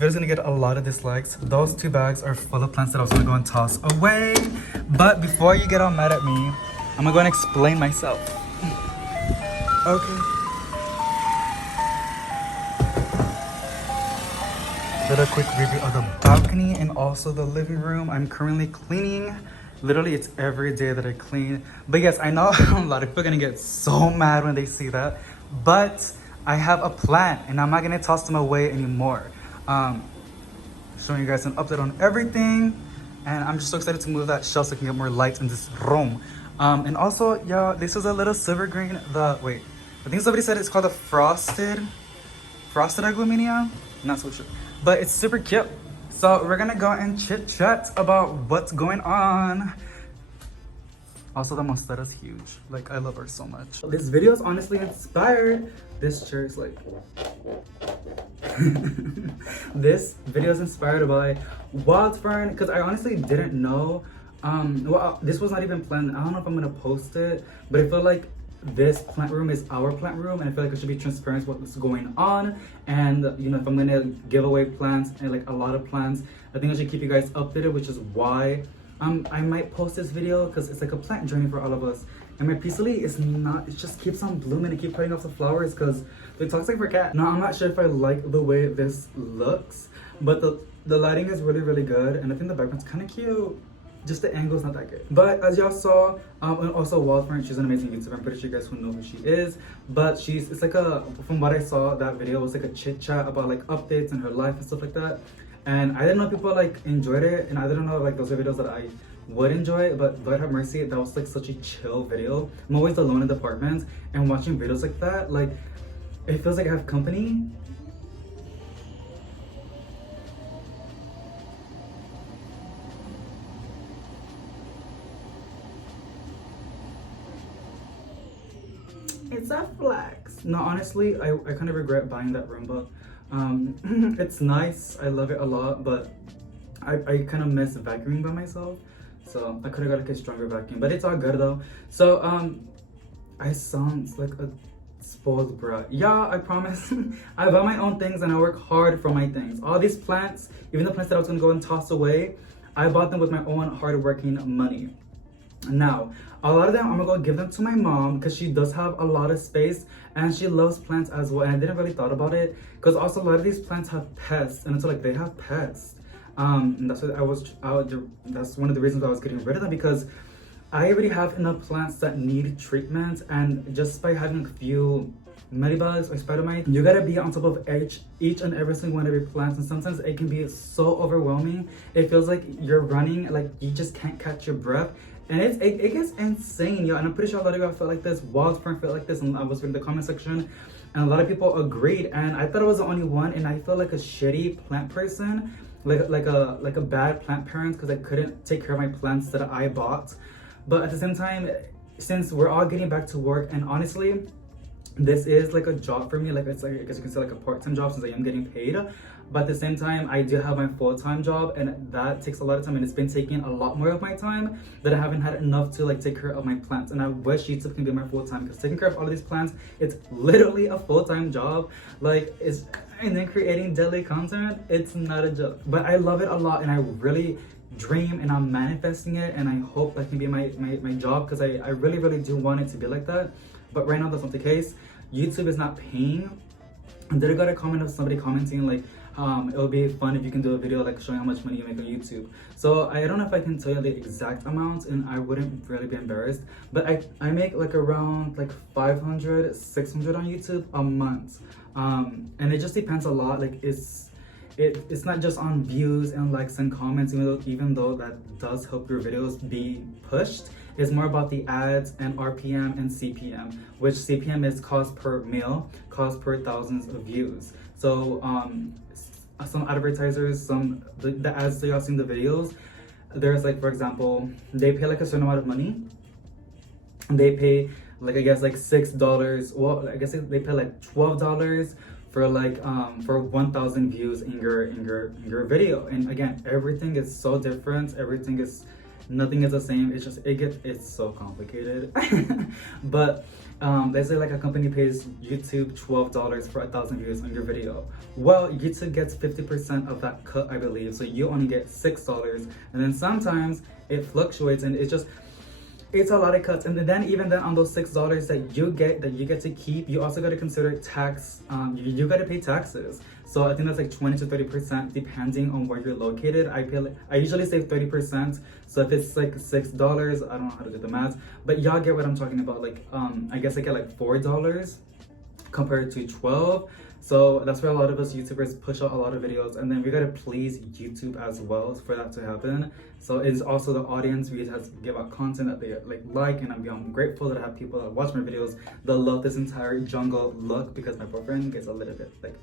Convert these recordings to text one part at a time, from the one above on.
Video's gonna get a lot of dislikes. Those 2 bags are full of plants that I was gonna go and toss away. But before you get all mad at me, I'm gonna go and explain myself. Okay. Did a quick review of the balcony and also the living room. I'm currently cleaning. Literally, it's every day that I clean. But yes, I know a lot of people are gonna get so mad when they see that. But I have a plant and I'm not gonna toss them away anymore. Showing you guys an update on everything, and I'm just so excited to move that shelf so I can get more light in this room. And also, yeah, this is a little silver green. I think somebody said it's called a frosted agluminia. Not so sure, but it's super cute. So we're gonna go and chit chat about what's going on. Also, the monstera's huge. Like, I love her so much. This video is honestly inspired. This chair is like... This video is inspired by wild fern, because I honestly didn't know. Well, this was not even planned. I don't know if I'm gonna post it, but I feel like this plant room is our plant room, and I feel like I should be transparent with what's going on. And you know, if I'm gonna give away plants and like a lot of plants, I think I should keep you guys updated, which is why I might post this video, because it's like a plant journey for all of us. And my piscili is not, it just keeps on blooming and keep cutting off the flowers because they're toxic for cat. Now, I'm not sure if I like the way this looks, but the lighting is really, really good. And I think the background's kind of cute. Just the angle's not that good. But as y'all saw, and also Wildfern, she's an amazing YouTuber. I'm pretty sure you guys will know who she is. But it's like from what I saw, that video was like a chit chat about like updates in her life and stuff like that. And I didn't know people like enjoyed it, and I didn't know like those are videos that I would enjoy. But Lord have mercy, that was like such a chill video. I'm always alone in the apartment, and watching videos like that, like it feels like I have company. It's a flex. No, honestly, I kind of regret buying that Roomba. It's nice, I love it a lot, but I kind of miss vacuuming by myself, so I could have got like a stronger vacuum, but it's all good though. So I sound like a spoiled brat. Yeah, I promise. I buy my own things and I work hard for my things. All these plants, even the plants that I was gonna go and toss away, I bought them with my own hard-working money. Now, a lot of them, I'm gonna go give them to my mom because she does have a lot of space and she loves plants as well. And I didn't really thought about it because also a lot of these plants have pests, and it's like they have pests. And that's what that's one of the reasons why I was getting rid of them, because I already have enough plants that need treatment, and just by having a few mealybugs or spider mites, you gotta be on top of each and every single one of your plants, and sometimes it can be so overwhelming. It feels like you're running, like you just can't catch your breath. And it gets insane, yo. And I'm pretty sure a lot of y'all felt like this. Wild Fern felt like this, and I was in the comment section, and a lot of people agreed. And I thought I was the only one, and I felt like a shitty plant person, like a bad plant parent, because I couldn't take care of my plants that I bought. But at the same time, since we're all getting back to work, and honestly, this is like a job for me. Like, it's like, I guess you can say like a part-time job, since I am getting paid. But at the same time, I do have my full-time job, and that takes a lot of time, and it's been taking a lot more of my time that I haven't had enough to like take care of my plants. And I wish YouTube can be my full-time, because taking care of all of these plants, it's literally a full-time job. Like, and then creating daily content, it's not a joke. But I love it a lot, and I really dream, and I'm manifesting it, and I hope that can be my job, because I really, really do want it to be like that. But right now, that's not the case. YouTube is not paying. And then I got a comment of somebody commenting like, it would be fun if you can do a video like showing how much money you make on YouTube. So I don't know if I can tell you the exact amount, and I wouldn't really be embarrassed, but I make like around like 500, 600 on YouTube a month. And it just depends a lot. Like it's not just on views and likes and comments, even though that does help your videos be pushed. It's more about the ads and RPM and CPM, which CPM is cost per mil, cost per thousands of views. So some advertisers, the ads that y'all see in the videos, there's like, for example, they pay like a certain amount of money. They pay like, I guess like $6. Well, I guess they pay like $12 for like for 1,000 views in your video. And again, everything is so different. Everything is Nothing is the same. It's just it's so complicated. But let's say like a company pays YouTube $12 for 1,000 views on your video. Well, YouTube gets 50% of that cut, I believe. So you only get $6, and then sometimes it fluctuates, and it's a lot of cuts. And then even then on those $6 that you get to keep, you also got to consider tax. You got to pay taxes. So I think that's like 20 to 30% depending on where you're located. I usually save 30%. So if it's like $6, I don't know how to do the math, but y'all get what I'm talking about. Like I guess I get like $4 compared to 12. So that's where a lot of us YouTubers push out a lot of videos, and then we gotta please YouTube as well for that to happen. So it's also the audience. We have to give out content that they like, and I'm grateful that I have people that watch my videos that love this entire jungle look, because my boyfriend gets a little bit like,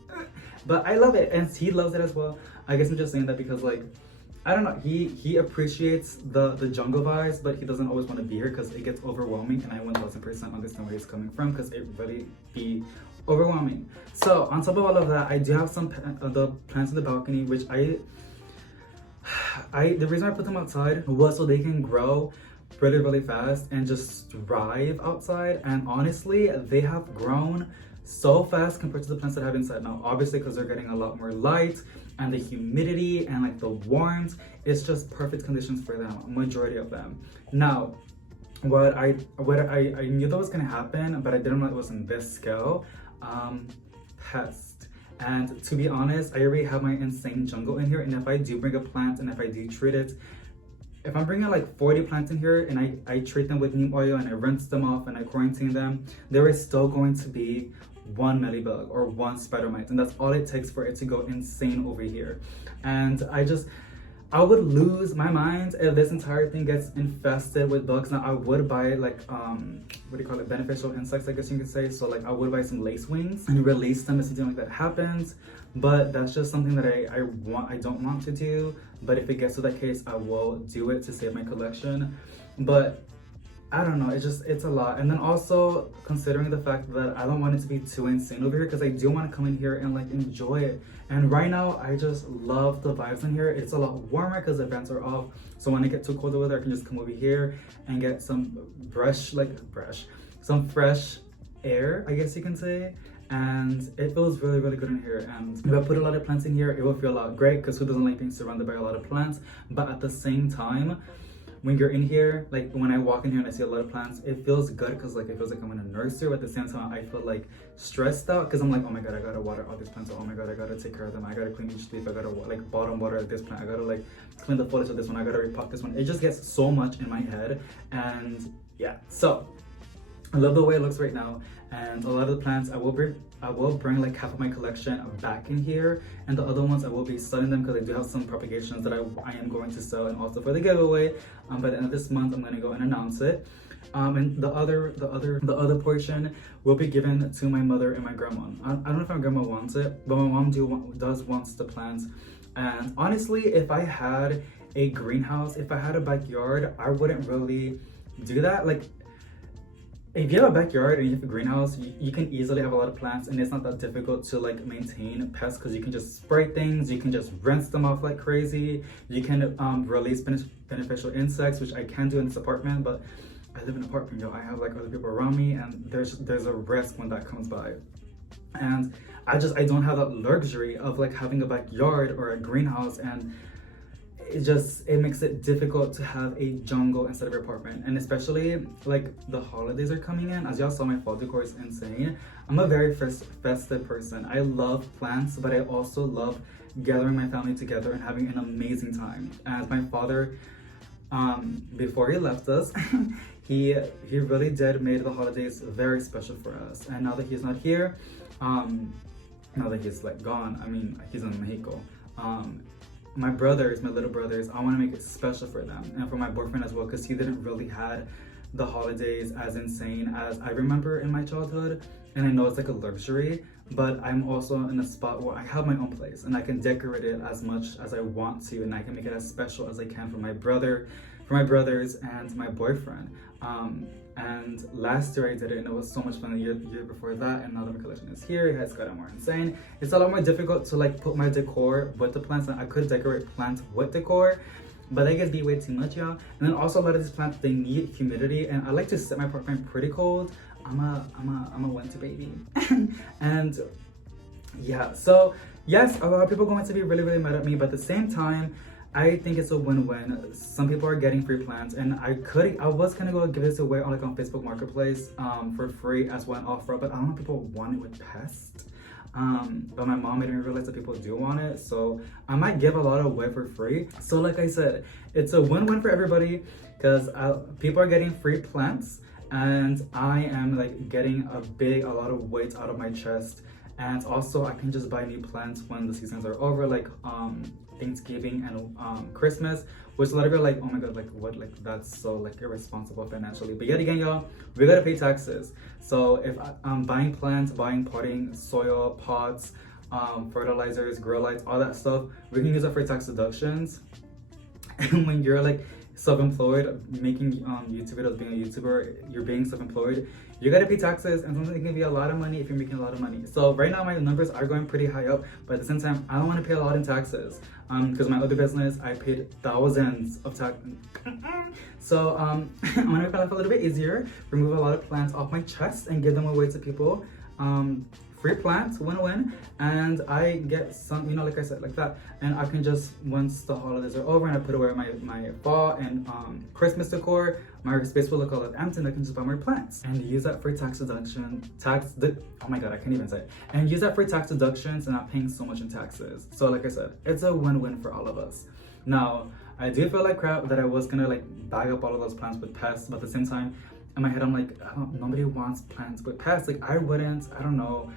but I love it, and he loves it as well. I guess I'm just saying that because like, I don't know, he appreciates the jungle vibes, but he doesn't always want to be here because it gets overwhelming, and I 1000% understand where he's coming from, because it really be overwhelming. So on top of all of that, I do have some the plants in the balcony, which I the reason I put them outside was so they can grow really fast and just thrive outside. And honestly, they have grown so fast compared to the plants that I have inside now, obviously because they're getting a lot more light, and the humidity and like the warmth, it's just perfect conditions for them, majority of them. Now what I knew that was gonna happen, but I didn't know it was in this scale. Pest. And to be honest, I already have my insane jungle in here, and if I do bring a plant and if I do treat it, if I'm bringing like 40 plants in here and I treat them with neem oil and I rinse them off and I quarantine them, there is still going to be one mealybug or one spider mite, and that's all it takes for it to go insane over here. And I would lose my mind if this entire thing gets infested with bugs. Now I would buy like what do you call it, beneficial insects, I guess you could say. So like I would buy some lace wings and release them if something like that happens, but that's just something that I don't want to do. But if it gets to that case, I will do it to save my collection. But I don't know, it's a lot. And then also considering the fact that I don't want it to be too insane over here, because I do want to come in here and like enjoy it. And right now I just love the vibes in here. It's a lot warmer because the vents are off, so when I get too cold weather, I can just come over here and get some some fresh air, I guess you can say. And it feels really good in here. And if I put a lot of plants in here, it will feel a lot great, because who doesn't like being surrounded by a lot of plants? But at the same time, when you're in here, like when I walk in here and I see a lot of plants, it feels good, because like it feels like I'm in a nursery, but at the same time I feel like stressed out, because I'm like, oh my god, I gotta water all these plants, oh my god, I gotta take care of them, I gotta clean each leaf, I gotta like bottom water this plant, I gotta like clean the foliage of this one, I gotta repot this one. It just gets so much in my head. And yeah, so I love the way it looks right now. And a lot of the plants I will bring like half of my collection back in here, and the other ones I will be selling them, because I do have some propagations that I am going to sell, and also for the giveaway by the end of this month I'm going to go and announce it. And the other portion will be given to my mother and my grandma. I don't know if my grandma wants it, but my mom does wants the plants. And honestly, if I had a greenhouse, if I had a backyard, I wouldn't really do that. Like, if you have a backyard and you have a greenhouse, you can easily have a lot of plants, and it's not that difficult to like maintain pests, because you can just spray things, you can just rinse them off like crazy, you can release beneficial insects, which I can do in this apartment. But I live in an apartment, yo. I have like other people around me, and there's a risk when that comes by. And I don't have that luxury of like having a backyard or a greenhouse, and it makes it difficult to have a jungle instead of an apartment. And especially like the holidays are coming in. As y'all saw, my fall decor is insane. I'm a very festive person. I love plants, but I also love gathering my family together and having an amazing time. As my father, before he left us, he really did make the holidays very special for us. And now that he's not here, now that he's like gone, I mean, he's in Mexico, my little brothers, I want to make it special for them, and for my boyfriend as well, because he didn't really had the holidays as insane as I remember in my childhood. And I know it's like a luxury, but I'm also in a spot where I have my own place and I can decorate it as much as I want to, and I can make it as special as I can for my brothers and my boyfriend. And last year I did it, and it was so much fun. The year before that, and now that my collection is here, it's gotten more insane. It's a lot more difficult to like put my decor with the plants, and I could decorate plants with decor, but they get be way too much, y'all. And then also a lot of these plants, they need humidity, and I like to set my apartment pretty cold. I'm a winter baby. And yeah, so yes, a lot of people are going to be really mad at me, but at the same time, I think it's a win-win. Some people are getting free plants, and I was gonna go give this away on like on Facebook Marketplace for free as one offer, but I don't know if people want it with pests. But my mom made me realize that people do want it, so I might give a lot away for free. So like I said, it's a win-win for everybody, because people are getting free plants, and I am like getting a lot of weight out of my chest. And also I can just buy new plants when the seasons are over, like Thanksgiving and Christmas, which a lot of you are like, oh my god, like what, like that's so like irresponsible financially. But yet again, y'all, we gotta pay taxes. So if I'm buying plants, buying potting, soil, pots, fertilizers, grow lights, all that stuff, we can use it for tax deductions. And when you're like self-employed, making YouTube videos, being a YouTuber, you're being self-employed, you gotta pay taxes, and sometimes it can be a lot of money if you're making a lot of money. So right now my numbers are going pretty high up, but at the same time, I don't want to pay a lot in taxes, because my other business, I paid thousands of tax. So I'm gonna make my life a little bit easier, remove a lot of plants off my chest and give them away to people. Free plants, win-win, and I get some, you know, like I said, like that, and I can just, once the holidays are over and I put away my fall and Christmas decor, my space will look a lot empty, and I can just buy more plants and use that for tax deduction, oh my god, I can't even say it, and use that for tax deductions and not paying so much in taxes. So like I said, it's a win-win for all of us. Now, I do feel like crap that I was gonna like bag up all of those plants with pests, but at the same time, in my head, I'm like, nobody wants plants with pests. Like I wouldn't, I don't know.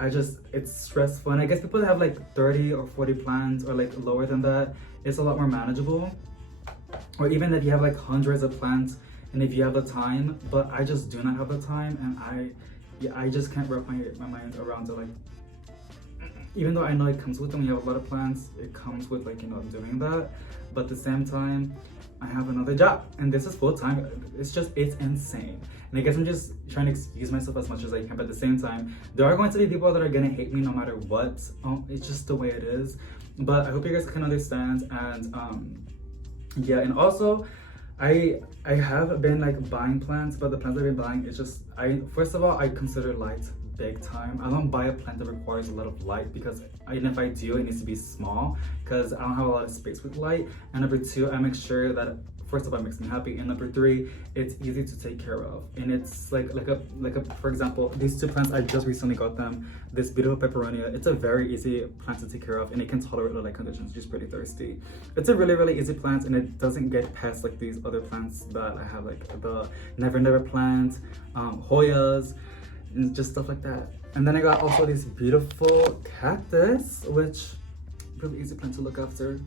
It's stressful, and I guess people that have like 30 or 40 plants or like lower than that, it's a lot more manageable. Or even if you have like hundreds of plants and if you have the time, but I just do not have the time, and I just can't wrap my mind around it. Like, even though I know it comes with them, when you have a lot of plants, it comes with like, you know, doing that, but at the same time, I have another job, and this is full-time. It's insane. And I guess I'm just trying to excuse myself as much as I can, but at the same time, there are going to be people that are gonna hate me no matter what. It's just the way it is. But I hope you guys can understand, and yeah, and also, I have been like buying plants, but the plants I've been buying, it's just, first of all, I consider light big time. I don't buy a plant that requires a lot of light, because even if I do, it needs to be small, because I don't have a lot of space with light. And number two, I make sure that first of all, it makes me happy, and number three, it's easy to take care of. And it's like a for example, these two plants, I just recently got them. This beautiful peperonia, it's a very easy plant to take care of, and it can tolerate low light conditions. It's just pretty thirsty. It's a really easy plant, and it doesn't get pests like these other plants that I have, like the never plant, Hoyas, and just stuff like that. And then I got also this beautiful cactus, which really easy plant to look after.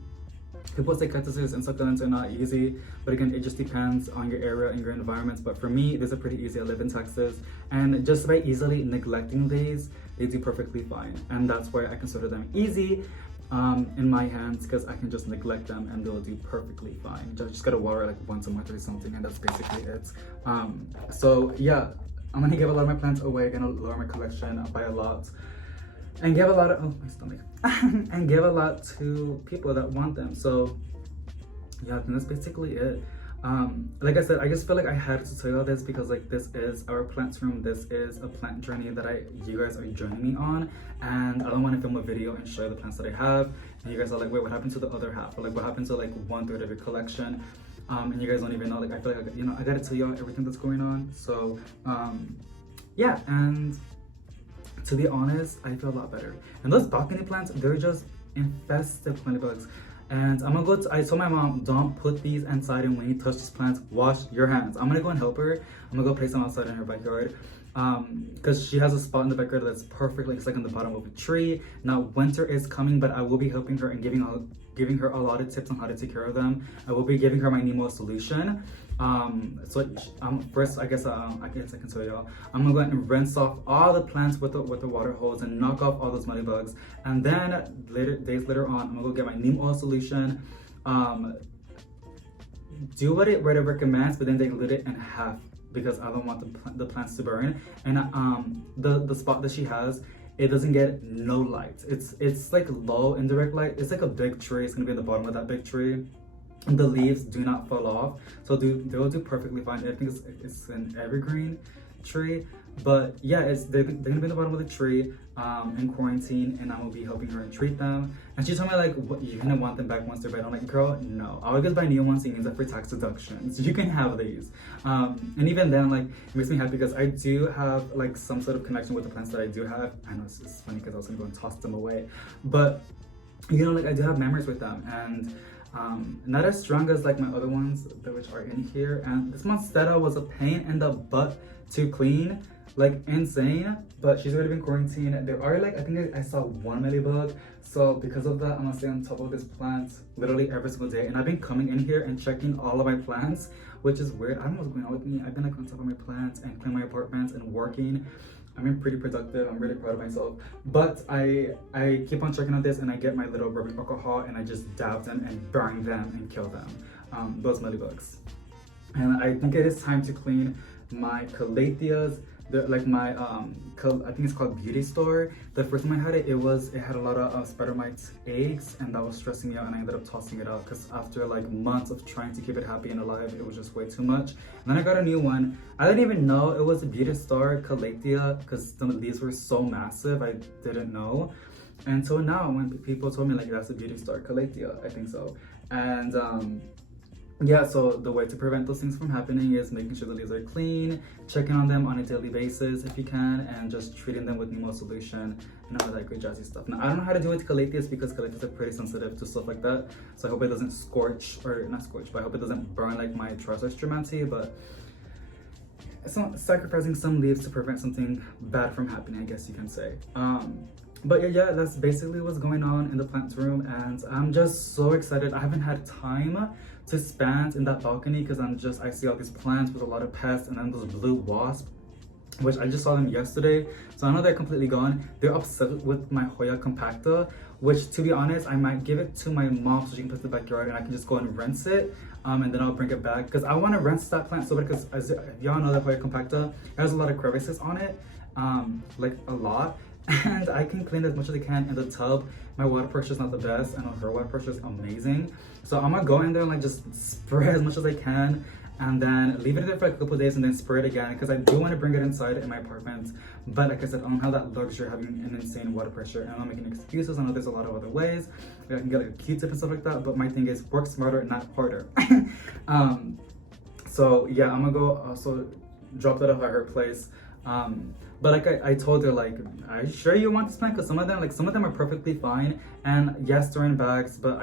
People say cactuses and succulents are not easy, but again, it just depends on your area and your environments. But for me, these are pretty easy. I live in Texas, and just by easily neglecting these, they do perfectly fine. And that's why I consider them easy in my hands, because I can just neglect them and they'll do perfectly fine. Just gotta water it like once a month or something, and that's basically it. So yeah, I'm gonna give a lot of my plants away, gonna lower my collection by a lot, and give a lot of, oh, my stomach, and give a lot to people that want them. So yeah, and that's basically it. Like I said, I just feel like I had to tell you all this, because like this is our plants room. This is a plant journey that you guys are joining me on, and I don't want to film a video and show you the plants that I have, and you guys are like, wait, what happened to the other half? Or like, what happened to like 1/3 of your collection? And you guys don't even know. Like, I feel like, you know, I gotta tell y'all everything that's going on. So yeah, and to be honest, I feel a lot better. And those balcony plants, they're just infested with honeybugs. And I'm gonna go I told my mom, don't put these inside, and when you touch these plants, wash your hands. I'm gonna go and help her. I'm gonna go place them outside in her backyard. Because she has a spot in the backyard that's perfect, like it's like on the bottom of a tree. Now winter is coming, but I will be helping her and giving her a lot of tips on how to take care of them. I will be giving her my Nemo solution. First, I guess I can tell y'all, I'm gonna go ahead and rinse off all the plants with the water hose and knock off all those money bugs. And then days later on, I'm gonna go get my neem oil solution. Do what it recommends, but then they lit it in half, because I don't want the plants to burn. And the spot that she has, it doesn't get no light. It's like low indirect light. It's like a big tree. It's gonna be at the bottom of that big tree. the leaves do not fall off, so they'll do perfectly fine. I think it's an evergreen tree, but yeah, they're gonna be in the bottom of the tree in quarantine, and I will be helping her treat them. And she told me like, what, you're gonna want them back once they're red. I'm like, girl, no, I always buy new ones and use that for tax deductions. You can have these. And even then, like, it makes me happy because I do have like some sort of connection with the plants that I do have. I know it's funny because I was gonna go and toss them away, but you know, like, I do have memories with them, and not as strong as like my other ones which are in here. And this monstera was a pain in the butt to clean, like insane, but she's already been quarantined. There are like, I think I saw one mealybug, so because of that I'm gonna stay on top of this plant literally every single day. And I've been coming in here and checking all of my plants, which is weird. I don't know what's going on with me. I've been like on top of my plants and cleaning my apartments and working. I've been pretty productive. I'm really proud of myself. But I keep on checking on this, and I get my little rubbing alcohol and I just dab them and burn them and kill them, those mealybugs. And I think it is time to clean my calatheas. Like my I think it's called Beauty Store. The first time I had it, it had a lot of spider mites eggs, and that was stressing me out, and I ended up tossing it out because after like months of trying to keep it happy and alive, it was just way too much. And then I got a new one. I didn't even know it was a Beauty Store calathea because some of these were so massive. I didn't know until now when people told me like, that's a Beauty Store calathea, I think so. And yeah, so the way to prevent those things from happening is making sure the leaves are clean, checking on them on a daily basis if you can, and just treating them with Nemo solution and all that good jazzy stuff. Now, I don't know how to do it to calatheas because calatheas are pretty sensitive to stuff like that, so I hope it doesn't scorch, or not scorch, but I hope it doesn't burn like my Triceratops Tremanti. But it's not sacrificing some leaves to prevent something bad from happening, I guess you can say. But yeah, that's basically what's going on in the plant room, and I'm just so excited. I haven't had time to spend in that balcony because I see all these plants with a lot of pests, and then those blue wasps, which I just saw them yesterday, so I know they're completely gone. They're upset with my Hoya compacta, which, to be honest, I might give it to my mom so she can put it in the backyard and I can just go and rinse it, and then I'll bring it back because I want to rinse that plant so bad, because as y'all know, that Hoya compacta has a lot of crevices on it, like a lot. And I can clean as much as I can in the tub. My water pressure is not the best. I know her water pressure is amazing. So I'm gonna go in there and like just spray as much as I can, and then leave it there for like a couple of days and then spray it again, because I do want to bring it inside in my apartment. But like I said, I don't have that luxury of having an insane water pressure, and I'm not making excuses. I know there's a lot of other ways. Like I can get like a Q-tip and stuff like that, but my thing is work smarter, not harder. So yeah, I'm gonna go also drop that off at her place. But like I told her, like, are you sure you want this plant? Because some of them are perfectly fine, and yes, they're in bags, but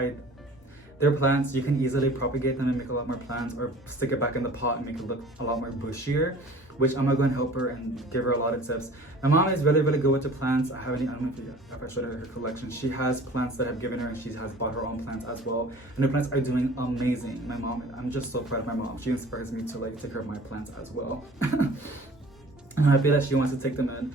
they're plants. You can easily propagate them and make a lot more plants, or stick it back in the pot and make it look a lot more bushier, which I'm gonna go and help her and give her a lot of tips. My mom is really, really good with the plants. I don't know if I showed her collection. She has plants that I've given her, and she has bought her own plants as well. And the plants are doing amazing. My mom, I'm just so proud of my mom. She inspires me to like take care of my plants as well. I'm happy that she wants to take them in.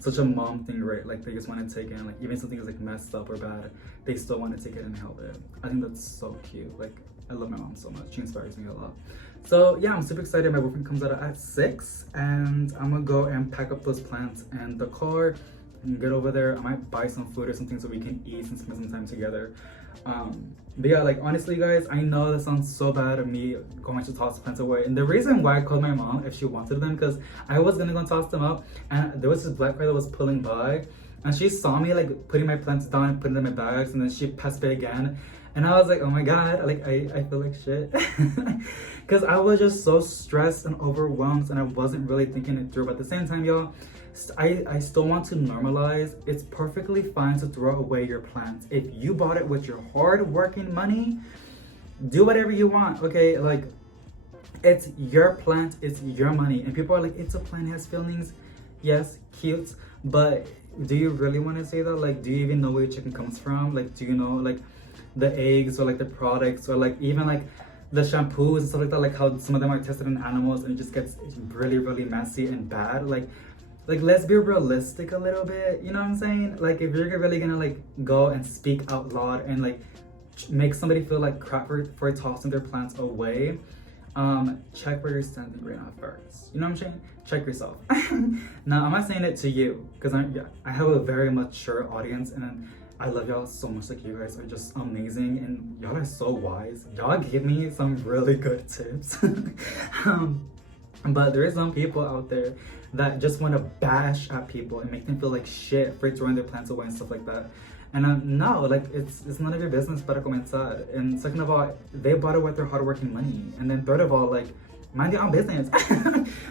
Such a mom thing, right? Like they just want to take it in, like even something is like messed up or bad, they still want to take it and help it. I think that's so cute. Like I love my mom so much. She inspires me a lot. So yeah, I'm super excited. My boyfriend comes out at 6, and I'm gonna go and pack up those plants in the car and get over there. I might buy some food or something so we can eat and spend some time together. But yeah, like honestly guys, I know that sounds so bad of me going to toss plants away, and the reason why I called my mom if she wanted them, because I was gonna go and toss them up, and there was this black car that was pulling by, and she saw me like putting my plants down and putting them in bags, and then she passed by again, and I was like, oh my god, like I feel like shit. Because I was just so stressed and overwhelmed, and I wasn't really thinking it through. But at the same time, y'all, I still want to normalize. It's perfectly fine to throw away your plants. If you bought it with your hard working money, do whatever you want, okay? Like, it's your plant, it's your money. And people are like, it's a plant, it has feelings. Yes, cute, but do you really want to say that? Like, do you even know where your chicken comes from? Like, do you know like the eggs, or like the products, or like even like the shampoos and stuff like that, like how some of them are tested in animals and it just gets really, really messy and bad. Like let's be realistic a little bit, you know what I'm saying? Like if you're really gonna like go and speak out loud and like make somebody feel like crap for tossing their plants away, check where you're standing right now first. You know what I'm saying? Check yourself. Now I'm not saying it to you, because I have a very mature audience, and I love y'all so much. Like, you guys are just amazing and y'all are so wise. Y'all give me some really good tips. But there is some people out there that just want to bash at people and make them feel like shit for throwing their plants away and stuff like that. And no, like, it's none of your business para comenzar. And second of all, they bought it with their hardworking money. And then third of all, like, mind your own business.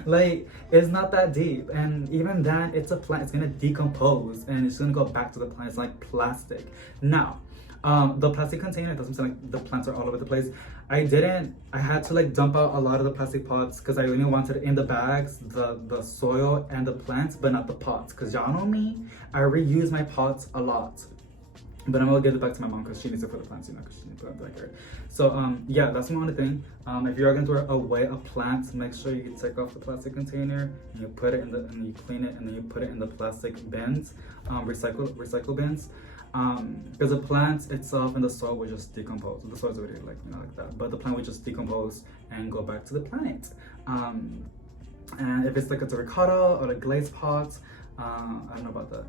Like, it's not that deep. And even then, it's a plant. It's gonna decompose and it's gonna go back to the plant. It's like plastic. Now, the plastic container, it doesn't sound like the plants are all over the place. I had to like dump out a lot of the plastic pots because I only wanted in the bags the soil and the plants, but not the pots. Because y'all know me, I reuse my pots a lot. But I'm gonna give it back to my mom because she needs it for the plants, you know, because she needs to put it back here. So yeah, that's my only thing. If you're gonna throw away a plant, make sure you take off the plastic container and you put it in the, and you clean it, and then you put it in the plastic bins, recycle bins. Because the plant itself and the soil will just decompose. The soil's already like, you know, like that, but the plant will just decompose and go back to the planet. And if it's like a terracotta or a glazed pot, I don't know about that.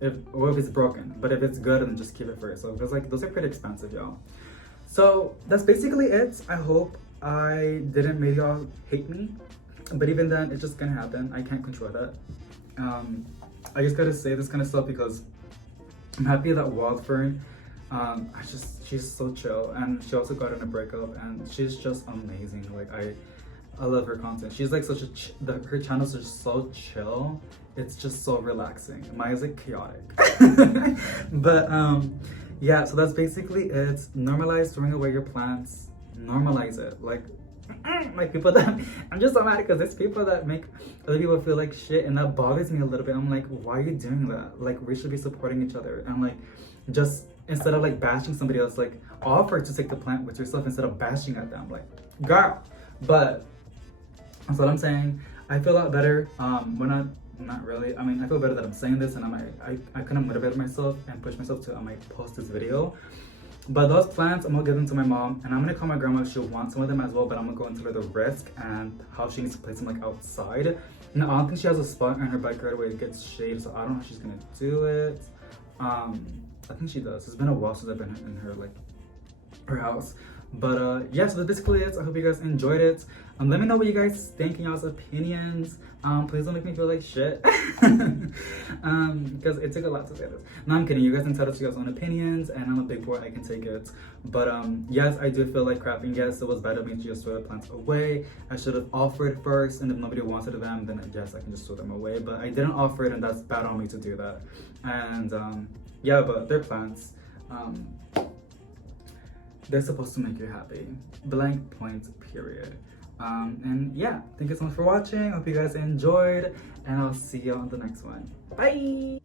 If it's broken, but if it's good, then just keep it for yourself. Because like, those are pretty expensive, y'all. So that's basically it. I hope I didn't make y'all hate me, but even then, it's just gonna happen. I can't control that. I just gotta say this kind of stuff because I'm happy that Wildfern, she's so chill, and she also got in a breakup, and she's just amazing. Like, I love her content. She's like such a, her channels are so chill. It's just so relaxing. Mine is like chaotic. But yeah, so that's basically it. Normalize throwing away your plants. Normalize it. Like people that, I'm just so mad because there's people that make other people feel like shit, and that bothers me a little bit. I'm like, why are you doing that? Like, we should be supporting each other, and like, just instead of like bashing somebody else, like offer to take the plant with yourself instead of bashing at them. Like, girl. But that's what I'm saying. I feel a lot better when not really. I mean, I feel better that I'm saying this, and I kind of motivated myself and pushed myself to post this video. But those plants, I'm gonna give them to my mom, and I'm gonna call my grandma if she'll want some of them as well. But I'm gonna go into the risk and how she needs to place them like outside. And I don't think she has a spot in her backyard where it gets shade, so I don't know if she's gonna do it. I think she does. It's been a while since I've been in her like her house. But yeah, so that's basically it. I hope you guys enjoyed it. Let me know what you guys think and y'all's opinions. Please don't make me feel like shit. Because it took a lot to say this. No, I'm kidding. You guys entitled to your own opinions, and I'm a big boy. I can take it. But yes, I do feel like crap. And yes, it was bad of me to just throw the plants away. I should have offered first, and if nobody wanted them, then yes, I can just throw them away. But I didn't offer it, and that's bad on me to do that. And yeah, but they're plants. They're supposed to make you happy. Blank point, period. And yeah, thank you so much for watching. Hope you guys enjoyed, and I'll see you on the next one. Bye!